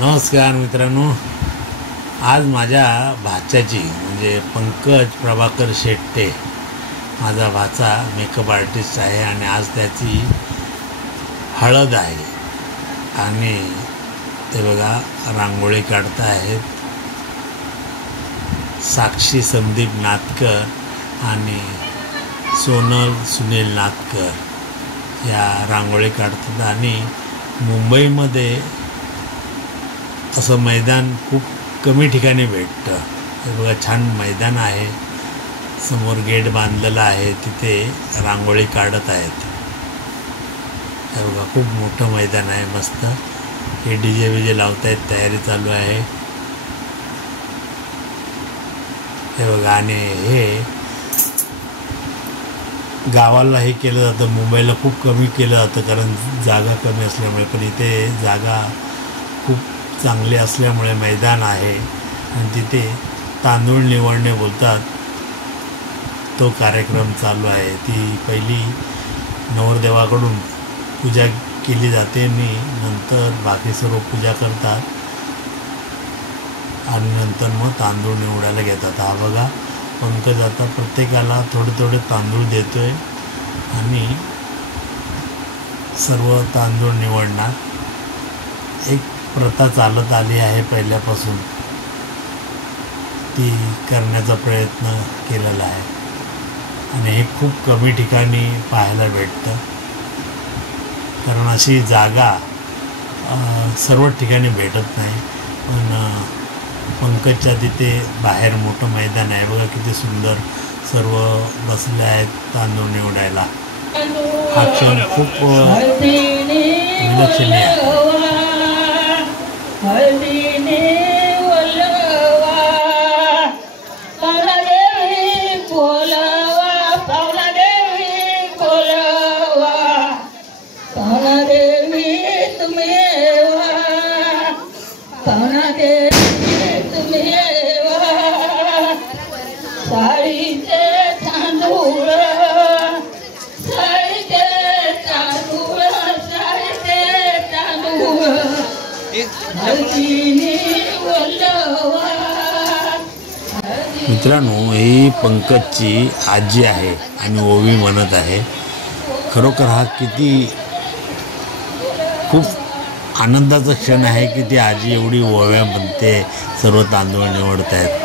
नमस्कार मित्रांनो, आज माझ्या भाच्याची म्हणजे पंकज प्रभाकर शेट्टे माझा भाचा मेकअप आर्टिस्ट आहे आणि आज त्याची हळद आहे आणि ते बघा रांगोळी काढत आहेत. साक्षी संदीप नातकर आणि सोनल सुनील नातकर या रांगोळी काढतात आणि मुंबईमध्ये असं मैदान खूप कमी ठिकाणी भेटतं. हे बघा छान मैदान आहे, समोर गेट बांधलेलं आहे, तिथे रांगोळी काढत आहेत. हे बघा खूप मोठं मैदान आहे, मस्त. हे डीजे बीजे लावत आहेत, तयारी चालू आहे. हे बघा आणि हे गावाला हे केलं जातं, मुंबईला खूप कमी केलं जातं कारण जागा कमी असल्यामुळे, पण इथे जागा खूप चांगले असल्यामुळे मैदान आहे आणि तिथे तांदूळ निवडणे बोलतात तो कार्यक्रम चालू आहे. ती पहिली नवरदेवाकडून पूजा केली जाते आणि नंतर बाकी सर्व पूजा करतात आणि नंतर मग तांदूळ निवडायला घेतात. हा बघा पंकज आता प्रत्येकाला थोडे थोडे तांदूळ देतोय आणि सर्व तांदूळ निवडणार. एक प्रथा चालत आली आहे पहिल्यापासून, ती करण्याचा प्रयत्न केलेला आहे आणि हे खूप कमी ठिकाणी पाहायला भेटतं कारण अशी जागा सर्व ठिकाणी भेटत नाही. पण पंकजच्या तिथे बाहेर मोठं मैदान आहे, बघा किती सुंदर सर्व बसले आहेत तांदूळ निवडायला. हा क्षण खूप विलक्षणीय आहे. हळदीने वलवा पावलादेवी बोलवा, पावलादेवी बोलवा, पावलादेवी तुम्ही येवा, पावलादेवी तुम्ही येवा. साडीचे तांदूळ, साडीचे तांदूळ, साडीचे तांदूळ. मित्रांनो, ही पंकजची आजी आहे आणि ओवी म्हणत आहे. खरोखर हा किती खूप आनंदाचा क्षण आहे की ती आजी एवढी ओव्या म्हणते, सर्व तांदूळ निवडत आहेत.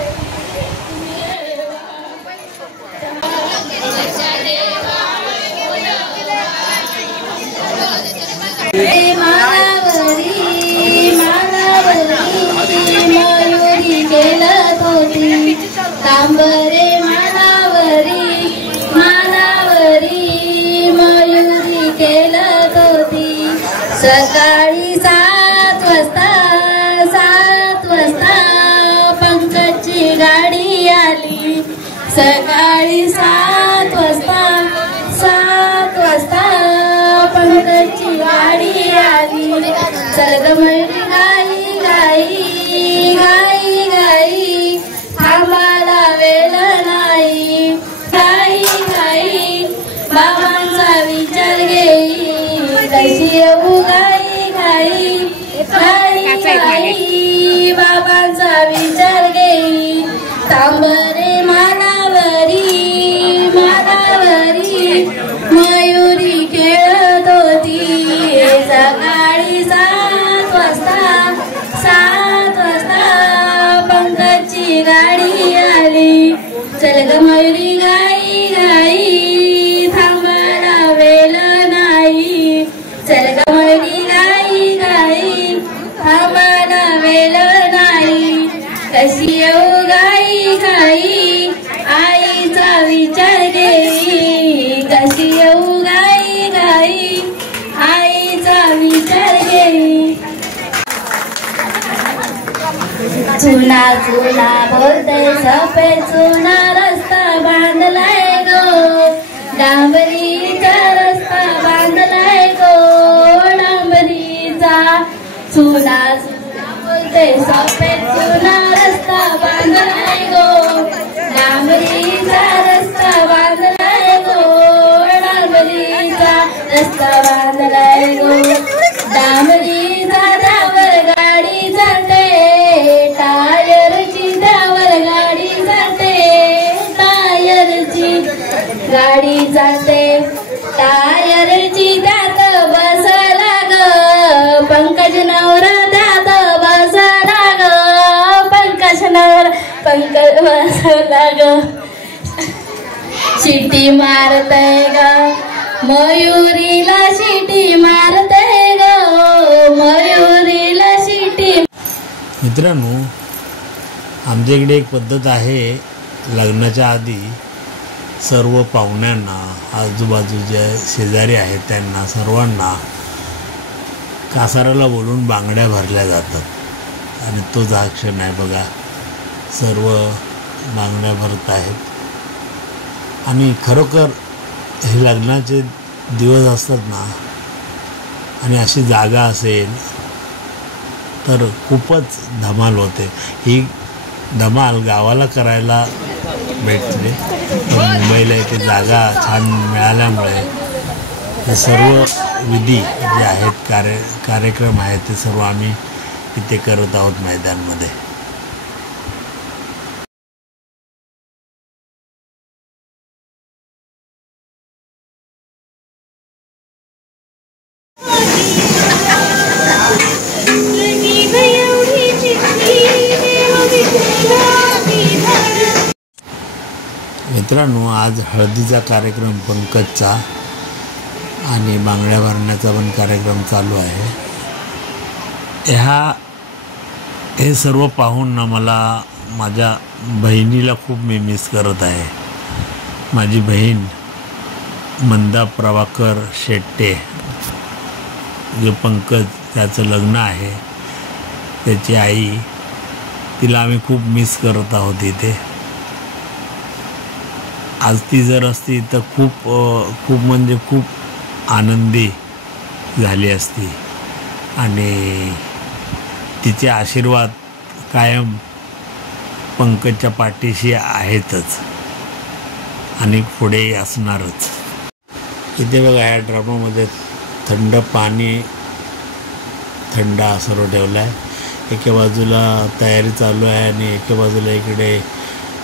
तांबरे मानावरी मानावरी मयुरी केलत होती. सकाळी 7 वाजता पंकजची गाडी आली. सकाळी 7 वाजता पंकजची गाडी आली. चल ग मयुरी गाई गाई गाई गाई, थांबायला वेळ नाही. गाई गाई बाबांचा विचार घेई, कशी येऊ गाई गाई गाई गाई बाबांचा विचार घेई. तांबरे मानावरी मानावरी मयुरी खेळत होती. सकाळी 7 वाजता पंकजची गाडी आली. चल ग मयुरी गाई गाई, थांबायला वेळ नाही. चल ग मयुरी गाई गाई, थांबायला वेळ नाही. कशी येऊ गाई गाई आईचा विचार घेई. कशी येऊ गाई गाई आईचा विचार घेई. चुना चुना बोलते सफेद चुना, रस्ता बांधलाय गो डांबरीचा, रस्ता बांधलाय गो डांबरीचा. चुना चुना बोलते सफेद चुना, रस्ता बांधलाय गो डांबरीचा, रस्ता बांधलाय गो डांबरीचा, रस्ता बांधलाय गो डांबरीचा. धावर गाडीचा जाते टायरची त्यात बसला ग पंकज नवरा त्यात बसला ग पंकज नवरा पंकज बसला ग शिटी मारतय ग मयुरीला शिटी मारतय ग मयुरीला शिटी. मित्रांनो, आमच्या इकडे एक पद्धत आहे, लग्नाच्या आधी सर्व पाहुण्यांना, आजूबाजूचे शेजारी आहेत त्यांना सर्वांना कासाराला बोलून बांगड्या भरल्या जातात आणि तोच हा क्षण आहे बघा. सर्व बांगड्या भरत आहेत आणि खरोखर हे लग्नाचे दिवस असतात ना आणि अशी जागा असेल तर खूपच धमाल होते. ही धमाल गावाला करायला भेटते, पण मुंबईला इथे जागा छान मिळाल्यामुळे हे सर्व विधी जे आहेत, कार्यक्रम आहेत ते सर्व आम्ही इथे करत आहोत मैदानमध्ये. मित्रांनो, आज हळदीचा कार्यक्रम पंकजचा आणि बांगड्या भरण्याचा पण कार्यक्रम चालू आहे. हे सर्व पाहून ना मला माझ्या बहिणीला खूप मी मिस करत आहे. माझी बहीण मंदा प्रभाकर शेट्टे, जे पंकज त्याचं लग्न आहे, त्याची आई, तिला आम्ही खूप मिस करत आहोत इथे. आज ती जर असती तर खूप म्हणजे खूप आनंदी झाली असती आणि तिचे आशीर्वाद कायम पंकजच्या पाठीशी आहेतच आणि पुढेही असणारच. इथे बघा, या ड्रामामध्ये थंड पाणी, थंड सर्व ठेवलं आहे. एका बाजूला तयारी चालू आहे आणि एका बाजूला इकडे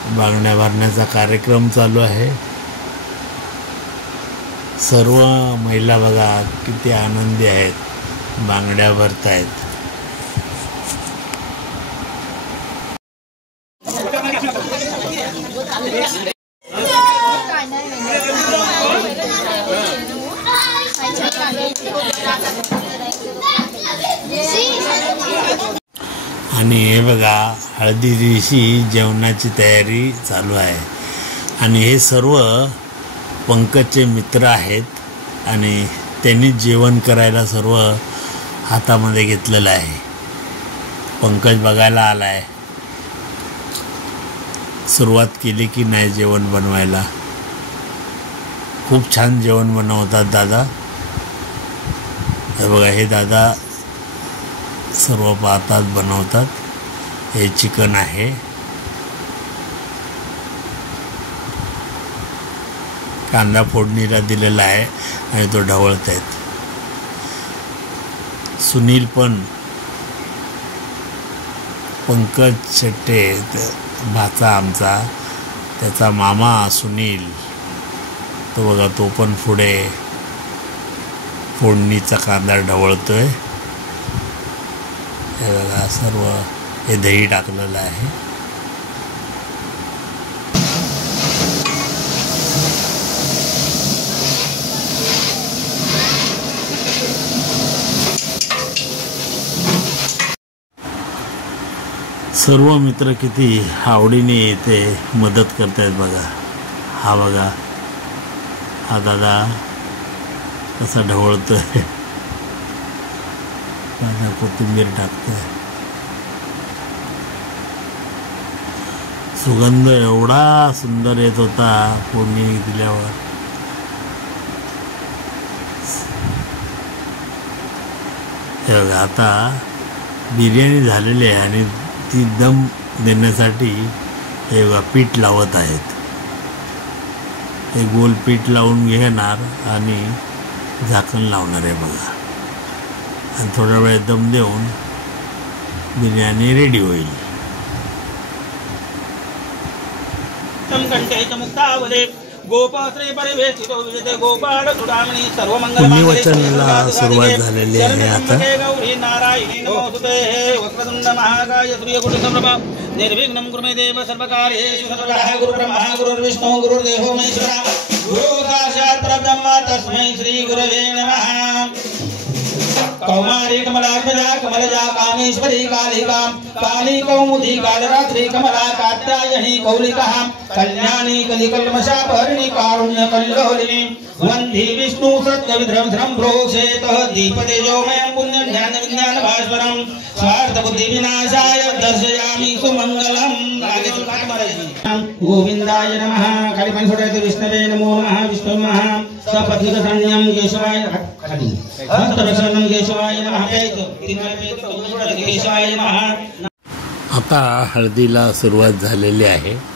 बांगड्या भरण्याचा कार्यक्रम चालू आहे. सर्व महिला बघा किती आनंदी आहेत, बांगड्या भरत आहेत. आणि हे बघा, हळदी दिवशी जेवणाची तयारी चालू आहे आणि हे सर्व पंकजचे मित्र आहेत आणि त्यांनी जेवण करायला सर्व हातामध्ये घेतलेलं आहे. पंकज बघायला आला आहे, सुरुवात केली की नाही जेवण बनवायला. खूप छान जेवण बनवतात दादा. हे बघा, हे दादा सर्व पाहतात, बनवतात. हे चिकन आहे, कांदा फोडणीला दिलेला आहे आणि तो ढवळत आहेत. सुनील पण, पंकज शेट्टे भाचा आमचा, त्याचा मामा सुनील, तो बघा तो पण पुढे फोडणीचा कांदा ढवळतोय. हे बघा, सर्व हे दही टाकलेलं आहे. सर्व मित्र किती आवडीने इथे मदत करतायत बघा. हा बघा, हा दादा कसा ढवळतोय, कोथिंबीर टाकतोय. सुगंध एवढा सुंदर येत होता फोडणी दिल्यावर. हे बघा, आता बिर्याणी झालेली आहे आणि ती दम देण्यासाठी हे बघा पीठ लावत आहेत. हे गोल पीठ लावून घेणार आणि झाकण लावणार आहे बघा, आणि थोड्या वेळ दम देऊन बिर्याणी रेडी होईल. कंठे मुक्तावरे गोपाश्री परिवेष्टितो विजय गोपाळ सुदामणी सर्व पुण्यवचनला सुरुवात झालेली आहे आता. गौरी नारायणी नमोस्तुते वक्रतुंड महाकाय सूर्यकोटि समप्रभा निर्विघ्नं कुरु मे देव सर्वकार्येषु सर्वदा गुरुब्रह्मा गुरुर्विष्णु गुरुर्देवो महेश्वरः गुरु साक्षात् परब्रह्म तस्मै श्री गुरवे नमः. कौमारी कमलात्मजा कमलजा कामेश्वरी कालिका काली कौमुदी कालरात्रि कमला कात्यायनी कौलिका कल्याणी कलिकल्मषापहरिणी कारुण्य कल्लोलिनी वंदे विष्णु सत्यविद्रम ध्रम प्रोक्षेत दीपतेजोमयं पुण्यं ज्ञान विज्ञान भास्वरं स्वार्थ बुद्धि विनाशाय दर्शयामि सुमंगलम. गोविंदाय नमः. खाली पाणी सोडायचं. विष्णवे नमो नमः. विष्णु नमः. सपथिक संयम केशवाय खाली हस्तरक्षणं केशवाय नमः. केशवाय नमः. आता हळदीला सुरुवात झालेली आहे.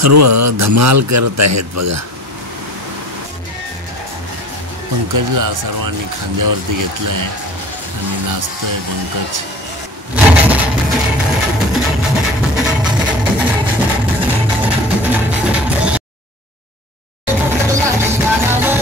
सर्व धमाल करत आहेत बघा. पंकजला सर्वांनी खांद्यावरती घेतलंय आणि नाचतोय पंकज. गाण्यावर